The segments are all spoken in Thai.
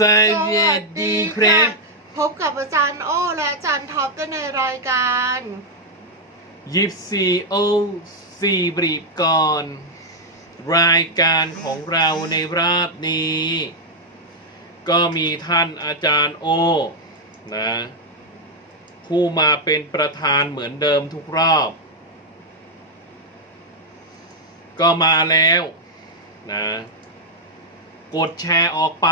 สวัสดีครับ พบกับอาจารย์โอ้และอาจารย์ท็อปกันในรายการยิปซีโอซีบรีบก่อน รายการของเราในรอบนี้ ก็มีท่านอาจารย์โอนะผู้มาเป็นประธานเหมือนเดิมทุกรอบ ก็มาแล้วนะกดแชร์ออกไป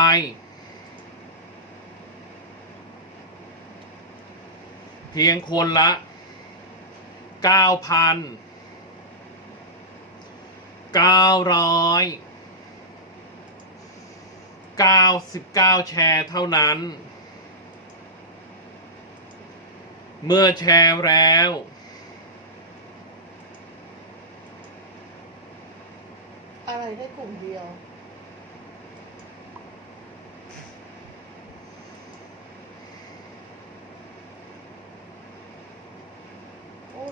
เพียงคนละ 9,000 900 99 แชร์เท่านั้น เมื่อแชร์แล้ว อะไรได้กลุ่มเดียว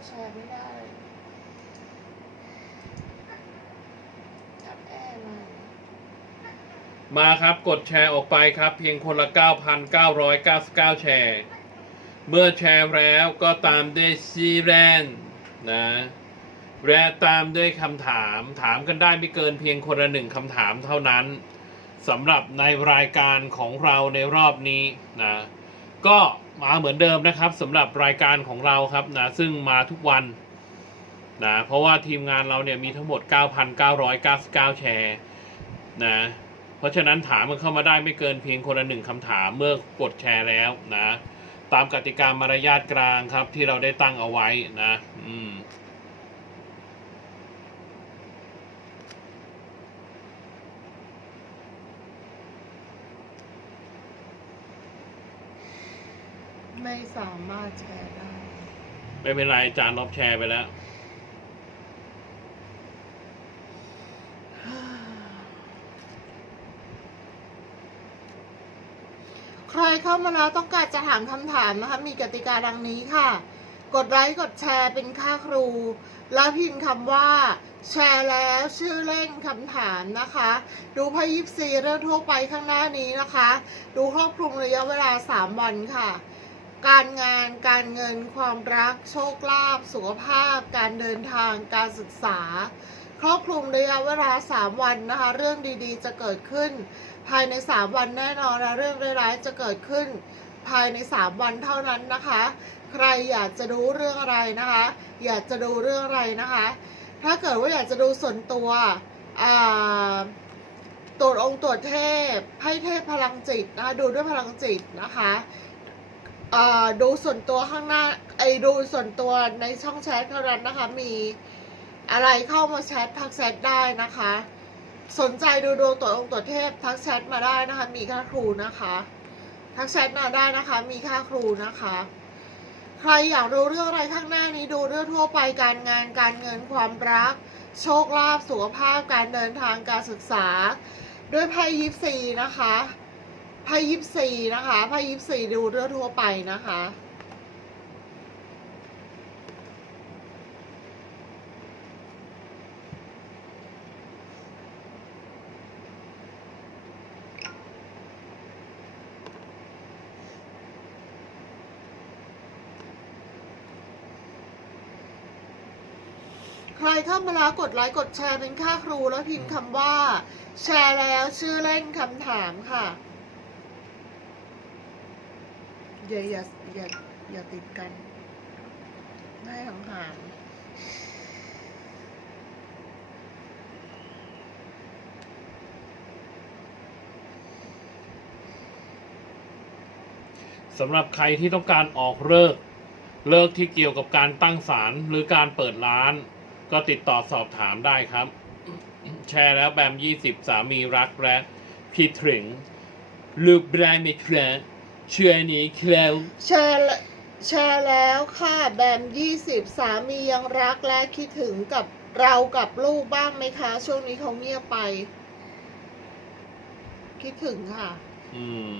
แชร์ไม่ได้จับแอร์มามาครับกดแชร์ออกไปครับ เพียงคนละ 9,999 แชร์ เมื่อแชร์แล้วก็ตามด้วยซีแรนนะและตามด้วยคำถาม ถามกันได้ไม่เกินเพียงคนละหนึ่งคำถามเท่านั้นสำหรับในรายการของเราในรอบนี้นะ ก็มาเหมือนเดิมนะครับสำหรับรายการของเราครับนะซึ่งมาทุกวันนะเพราะว่าทีมงานเราเนี่ยมีทั้งหมด 9,999 แชร์นะเพราะฉะนั้นถามมันเข้ามาได้ไม่เกินเพียงคนละหนึ่งคำถามเมื่อกดแชร์แล้วนะ ตามกติกามารยาทกลางครับที่เราได้ตั้งเอาไว้นะ อืม ไม่สามารถแชร์ได้ ไม่เป็นไรอาจารย์ลบแชร์ไปแล้ว ใครเข้ามาแล้วต้องการจะถามคำถามนะคะ มีกติกาดังนี้ค่ะ กดไลค์กดแชร์เป็นค่าครู แล้วพิมพ์คำว่า แชร์แล้วชื่อเล่นคำถามนะคะ ดูพยิบซีเรื่องทั่วไปข้างหน้านี้นะคะ ดูครอบคลุมระยะเวลา 3 วันค่ะ การงานการเงินความรัก โชคลาภสุขภาพ การเดินทางการศึกษา ครอบคลุมระยะเวลา 3 วันนะคะ เรื่องดีๆ จะเกิดขึ้น ภายใน 3 วันแน่นอนนะเรื่องร้ายๆจะเกิดขึ้น ภายใน 3 วันเท่านั้นนะคะ ใครอยากจะรู้เรื่องอะไรนะคะ อยากจะดูเรื่องอะไรนะคะ ถ้าเกิดว่าอยากจะดูส่วนตัวตรวจองค์ตรวจเทพ ให้เทพพลังจิตนะคะดูด้วยพลังจิตนะคะ ดูส่วนตัวข้างหน้า ไอ้ดูส่วนตัวในช่องแชทเท่านั้นนะคะ มีอะไรเข้ามาแชททักแชทได้นะคะ สนใจดูดวงตรวองค์ตรวเทพทักแชทมาได้นะคะ มีค่าครูนะคะ ทักแชทมาได้นะคะ มีค่าครูนะคะ ใครอยากรู้เรื่องอะไรข้างหน้านี้ดูเรื่องทั่วไปการงานการเงินความรัก โชคลาภสุขภาพการเดินทางการศึกษา ด้วยไพ่ยิปซีนะคะ ไพ่ยิปซีนะคะไพ่ยิปซีดูเรื่องทั่วไปนะคะใครเข้ามาแล้วกดไลค์กดแชร์เป็นค่าครูแล้วพิมพ์คำว่า แชร์แล้วชื่อเล่นคำถามค่ะ อย่าอย่าอย่าอย่าติดกันให้ห่างๆสำหรับใครที่ต้องการออกเลิกเลิกที่เกี่ยวกับการตั้งศาลหรือการเปิดร้าน ก็ติดต่อสอบถามได้ครับ แชร์แล้วแบมยี่สิบสามีรักและพี่ถึงลูกแบรนด์ไม่แคร์ เชื่อนี้แคล้วแชร์ละแชร์แล้วค่ะแบมยี่สิบสามียังรักและคิดถึงกับเรากับลูกบ้างไหมคะ ช่วงนี้เขาเงียบไป คิดถึงค่ะ อืม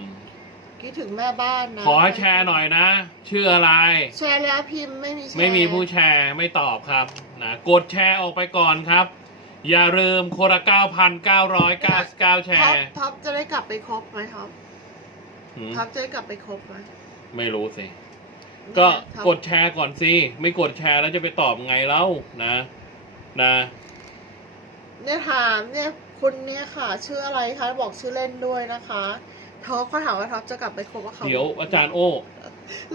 คิดถึงแม่บ้านนะขอให้แชร์หน่อยนะชื่ออะไร แชร์แล้วพิมพ์ไม่มีแชร์ไม่มีผู้แชร์ไม่ตอบครับนะกดแชร์ออกไปก่อนครับ อย่าลืมคนละ9,999 แชท็อปร์ ท็อปจะได้กลับไปครบไหมครับ หืมท็อปจะได้กลับไปคบไหมไม่รู้สิ ก็ท็อปกดแชร์ก่อนสิ ไม่กดแชร์แล้วจะไปตอบไงเล่านะ นะ เนี่ยถามเนี่ยคุณเนี่ยค่ะ ชื่ออะไรคะบอกชื่อเล่นด้วยนะคะท็อปเขาถามว่าท็อปจะกลับไปคบกับเขาเดี๋ยวอาจารย์โอ้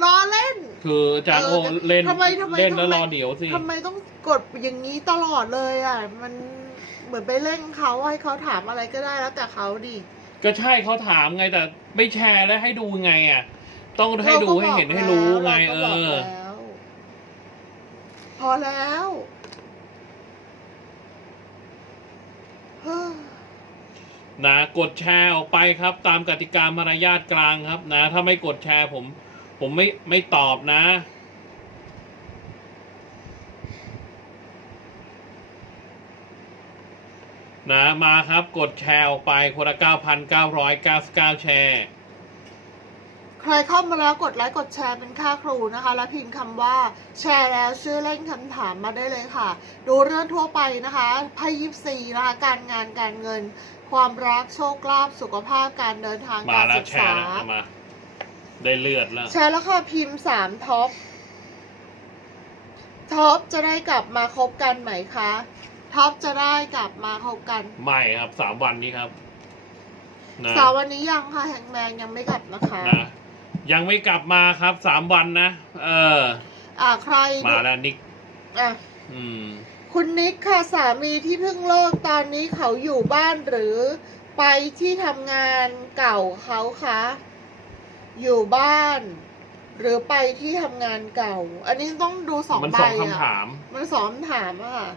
ล้อเล่น คืออาจารย์โอ้เออเล่นทำไมทำไมเล่นแล้วทำไม รอเดี๋ยวสิ ทำไมต้องกดอย่างนี้ตลอดเลยอะ มันเหมือนไปเร่งเขาให้เขาถามอะไรก็ได้แล้วแต่เขาดิ ก็ใช่เขาถามไงแต่ไม่แชร์แล้วให้ดูไงอะ ต้องให้ดูราก็ให้บอกเห็นให้รู้ไงแล้วเอราก็บกอแล้วพอแล้วเฮ้อนะกดแชร์ออกไปครับ ตามกติกามารยาทกลางครับ นะ ถ้าไม่กดแชร์ผม ผมไม่ไม่ตอบนะ นะมาครับกดแชร์ออกไปคนละ 9,999 แชร์ ใครเข้ามาแล้วกดไลค์กดแชร์เป็นค่าครูนะคะ แล้วพิมพ์คำว่าแชร์แล้วชื่อเล่นคำถามมาได้เลยค่ะ ดูเรื่องทั่วไปนะคะไพ่ยิปซีนะคะ การงานการเงิน ความรักโชคลาภสุขภาพการเดินทางมาการแล้วศึกแชษา ร์แล้วเอามา ได้เลือดแล้ว แชร์แล้วค่ะพิมพ์สามท็อปท็อปจะได้กลับมาคบกันไหมคะ ท็อปจะได้กลับมาคบกันไม่ครับสามวันนี้ครับนะสาววันนี้ยังค่ะแฮงแมนยังไม่กลับนะคะนะยังไม่กลับมาครับสามวันนะเออ อ่าใครมาแล้วนิกอะอืม คุณนิกค่ะสามีที่เพิ่งเลิกตอนนี้เขาอยู่บ้านหรือ ไปที่ทำงานเก่าเขาคะอยู่บ้าน หรือไปที่ทำงานเก่า อันนี้ต้องดูสองมันใบสองอะคำถาม มันสองคำถามอะค่ะ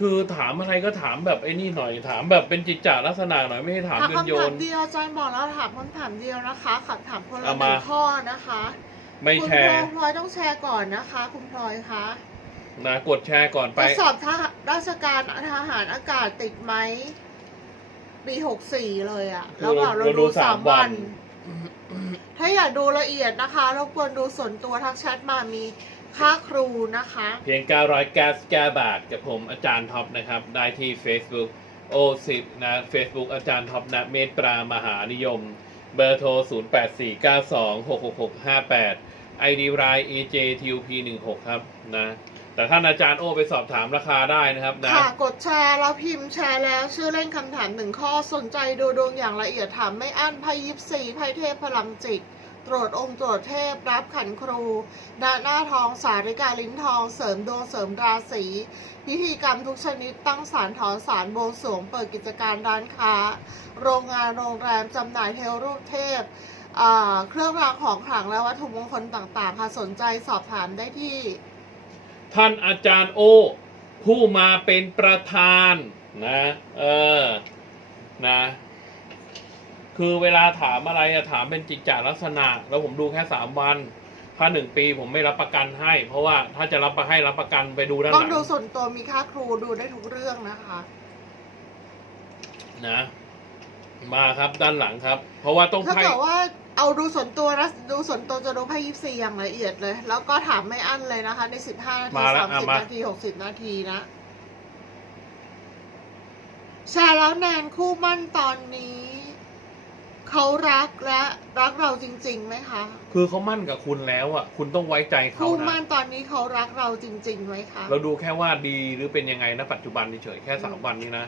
คือถามอะไรก็ถามแบบไอ้นี่หน่อยถามแบบเป็นจิตจาลักษณะหน่อยไม่ให้ถามถามโยนโยคำถามน เดียวอาจารย์บอกแล้วถามคำถามเดียวนะคะขับถามคนละเอาหมา นึ่งข้อนะคะไม่คุณแชพลอร์ยพลอยต้องแชร์ก่อนนะคะ คุณพลอยคะนะกดแชร์ก่อนไป ทดสอบทหารราชการทหารอากาศติดไหมปีหกสี่เลยอะแล้วบอกเราดูสามวัน ถ้าอยากดูละเอียดนะคะรบกวนดูส่วนตัวทักแชทมามี ค่าครูนะคะ เพียง 999 บาท กับผมอาจารย์ท็อปนะครับ ได้ที่ Facebook O10 นะ Facebook อาจารย์ท็อปนะเมตรปรามหานิยม เบอร์โทร 0849266658 ID r i EJTUP16 ครับนะแต่ท่านอาจารย์โอไปสอบถามราคาได้นะครับนะค่ะ กดแชร์แล้วพิมพ์แชร์แล้ว ชื่อเล่นคำถามหนึ่งข้อสนใจดูดวงอย่างละเอียดถามไม่อั้นไพ่ยิปซีไพ่เทพพลังจิต ตรวจองค์ตรวจเทพรับขันครูหน้าหน้าทองสาริกาลิ้นทองเสริมดวงเสริมราศีพิธีกรรมทุกชนิดตั้งศาลถอนศาลบวงสรวงเปิดกิจการร้านค้า โรงงานโรงแรมจำหน่ายเทวรูปเทพเครื่องรางของขลังและวัตถุมงคลต่างๆค่ะสนใจสอบถามได้ที่ ท่านอาจารย์โอ ผู้มาเป็นประธานนะเออนะ คือเวลาถามอะไรอะถามเป็นจิตจาลักษณะ แล้วผมดูแค่สามวัน ถ้าหนึ่งปีผมไม่รับประกันให้ เพราะว่าถ้าจะรับประให้รับประกันไปดูด้านหต้องลังดูส่วนตัวมีค่าครูดูได้ทุกเรื่องนะคะ นะ มาครับด้านหลังครับ เพราะว่าต้องถ้าให้เกิดว่าเอาดูส่วนตัวนะดูส่วนตัวจะดูไพ่ยิปซีอย่างละเอียดเลย แล้วก็ถามไม่อั้นเลยนะคะ ในสิบห้านาทีมาแล้วสามอะสิบมานาทีหกสิบนาทีนะ แชร์แล้วแนนคู่มั่นตอนนี้ เขารักและรักเราจริงๆไหมคะคือเขามั่นกับคุณแล้วอะ คุณต้องไว้ใจเขาคู่นะมั่นตอนนี้เขารักเราจริงๆไหมคะเราดูแค่ว่าดีหรือเป็นยังไงนะปัจจุบันเฉยๆแค่สามวันนี้นะ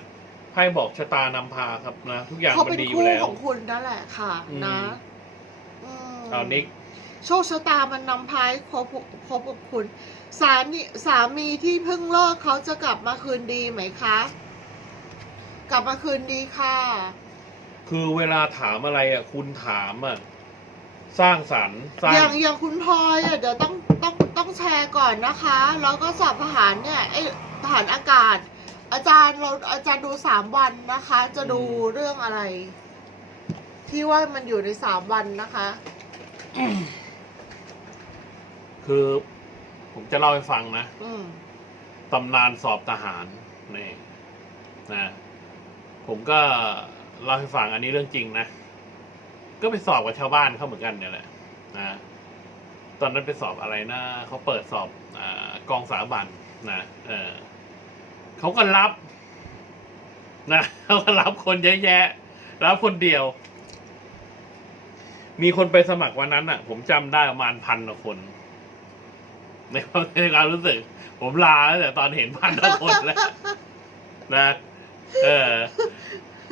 ไพ่บอกชะตานำพาครับนะ ทุกอย่างเขามัเป็นนดีอยู่คู่แล้ว ของคุณนั่นแหละค่ะ อืม นะอืม เอานิก โชคชะตามันนำพายครบครบกับคุณ สามีสามีที่เพิ่งเลิกเขาจะกลับมาคืนดีไหมคะ กลับมาคืนดีค่ะ คือเวลาถามอะไรอะ คุณถามอะ สร้างสรรค์สร้าองย่างอย่างคุณพลอยอะเดี๋ยวต้องต้องต้องแชร์ก่อนนะคะ แล้วก็สอบทหารเนี่ยไอทหารอากาศ อาจารย์เราอาจารย์ดูสามวันนะคะ จะดูเรื่องอะไร ที่ว่ามันอยู่ในสามวันนะคะ คือ ผมจะเล่าให้ฟังนะ อืม ตำนานสอบทหารนี่นะผมก็ เล่าให้ฟังอันนี้เรื่องจริงนะ ก็ไปสอบกับชาวบ้านเขาเหมือนกันเนี่ยแหละนะตอนนั้นไปสอบอะไรนะเขาเปิดสอบอกองสาบันนะเออเขาก็รับนะเขาก็รับคนเยอะแยะรับคนเดียว มีคนไปสมัครวันนั้นอะ ผมจำได้ประมาณพันกว่าคนในความในความรู้สึก ผมลาตั้งแต่ตอนเห็นพันกว่าคนแล้วนะ เออ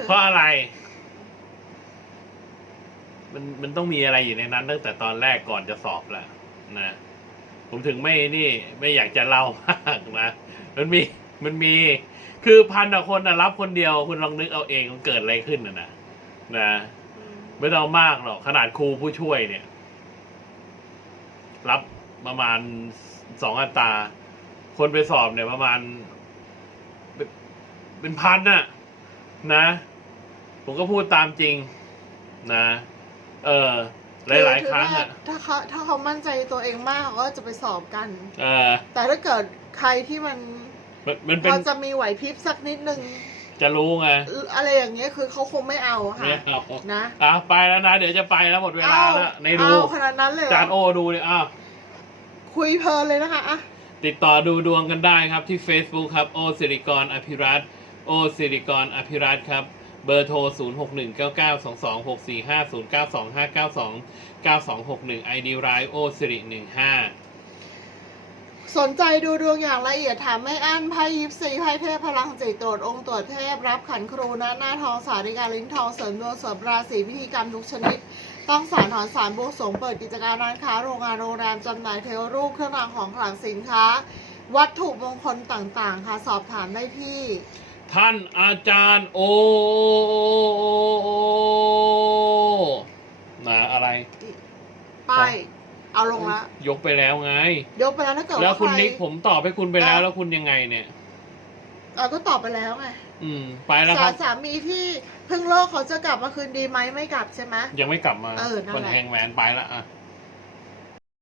เพราะอะไร มันมันต้องมีอะไรอยู่ในนั้นตั้งแต่ตอนแรกก่อนจะสอบแหล้วนะผมถึงไม่นี่ไม่อยากจะเล่ามากนะมันมีมันมี คือพันกว่าคนนะรับคนเดียวคุณลองนึกเอาเองมันเกิดอะไรขึ้นนะนะนะไม่ต้องมากหรอกขนาดครูผู้ช่วยเนี่ย รับประมาณสองอัตราคนไปสอบเนี่ยประมาณ เป็นเป็นพันน่ะ นะ ผมก็พูดตามจริงนะ เออหลาย ๆ ครั้งอะถ้าเขาถ้าเขามั่นใจตัวเองมากเขาก็จะไปสอบกัน เออ แต่ถ้าเกิดใครที่มันมันมันพเป็นอจะมีไหวพริบสักนิดนึง จะรู้ไงอะไรอย่างเงี้ยคือเขาคงไม่เอาค่ะเนี่ยเอานะอะไปแล้วนะ เดี๋ยวจะไปแล้วหมดเวลาแล้วในดู เอาขนาดนั้นเลยเหรจานโอดูเลยอ้าว คุยเพลินเลยนะคะอะ ติดต่อดูดวงกันได้ครับที่ Facebook ครับ โอสิริกรอภิรัตน์โอสิริกรอภิรัตน์ครับ เบอร์โทร 0 6 1 9 9 2 2 6 4 5 0 9 2 5 9 2 9 2 6 1 ID รายโอสิริ15 สนใจดูดวงอย่างละเอียดถามไม่อั้นไพ่ยิปซีไพ่เทพพลังจิตตรวจองค์ตรวจเทพ รับขันครูณหน้าทองสาริการลิ้นทองเสริมดวงเสริมราศีพิธีกรรมทุกชนิด ต้องสารถอนสารบวงสงเปิดกิจการร้านค้าโรงงานโรงแรมจำหน่ายเทวรูปเครื่องรางของขลังสินค้า วัตถุมงคลต่างๆ ค่ะสอบถามได้ที่ ท่านอาจารย์ โอนะอะไร ป้ายเอาลงละยกไปแล้วไง ยกไปแล้วถ้าเกิดแล้วว่าคุณใครนิกผมตอบให้คุณไปแล้วอะแล้วคุณยังไงเนี่ยเออก็ตอบไปแล้วไงอืม ไปแล้วคสารับสามีที่เพิ่งเลิกเขาจะกลับมาคืนดีไหมไม่กลับใช่ไหมยังไม่กลับมาเออนั่นคนแหละแหงแหวนไปแล้วอะ